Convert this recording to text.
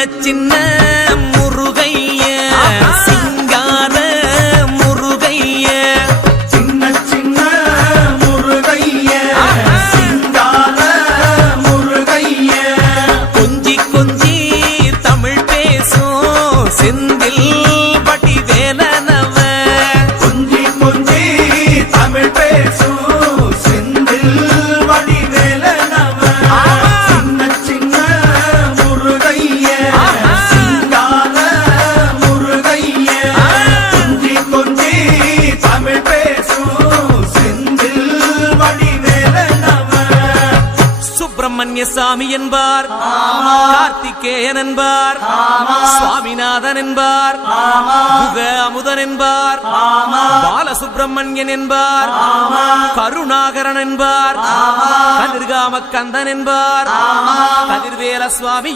சின்ன முருகைய சிங்கார முருகைய சின்ன சின்ன முருகைய சிங்கார முருகைய கொஞ்சி கொஞ்சி தமிழ் பேசும் செந்தில் பட்டி வேலனவ கொஞ்சி கொஞ்சி தமிழ் பேசும் செந்தில் படி வேலனவ சின்ன சின்ன முருகைய சிங்கார முருகைய கொஞ்சி கொஞ்சி தமிழ் பேசும் செந்தில் படி வேலனவ சுப்பிரமணிய சாமி என்பார் கார்த்திகேயன் என்பார் சுவாமிநாதன் என்பார் முக அமுதன் என்பார் பாலசுப்பிரமணியன் என்பார் கருணாகரன் என்பார் கதிர்காம கந்தன் என்பார் கதிர்வேல சுவாமி